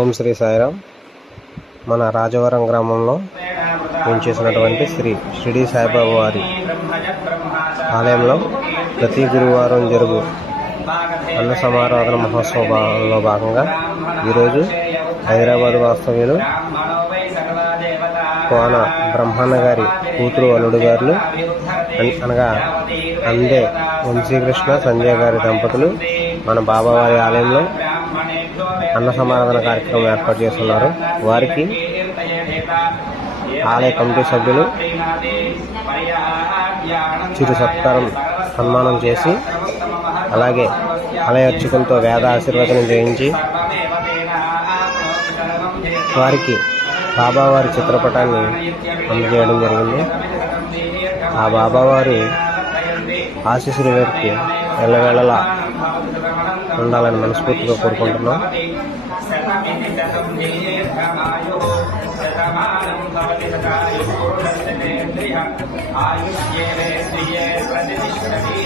ఓం శ్రీ సాయిరామ్. మన రాజవరం గ్రామంలో నేను చేసినటువంటి శ్రీ షిరిడి సాయిబాబా వారి ఆలయంలో ప్రతి గురువారం జరుగు అన్న సమారాధన మహోత్సవంలో భాగంగా ఈరోజు హైదరాబాద్ వాస్తవ్యులు కోన బ్రహ్మన్న గారి కూతురు అల్లుడు గారు అనగా అందే వంశీకృష్ణ సంజయ్ గారి దంపతులు మన బాబావారి ఆలయంలో అన్న సమారాధన కార్యక్రమం ఏర్పాటు చేస్తున్నారు. వారికి ఆలయ కమిటీ సభ్యులు చిరు సత్కారం సన్మానం చేసి, అలాగే ఆలయ అర్చకులతో వేద ఆశీర్వచనం చేయించి వారికి బాబావారి చిత్రపటాన్ని అందజేయడం జరిగింది. ఆ బాబావారి ఆశీస్సులు వారికి ఎల్లవేళలా ఉండాలని మనస్ఫూర్తిగా కోరుకుంటున్నాం. ఆయుష్యేంద్రియే ప్రతిష్ఠతి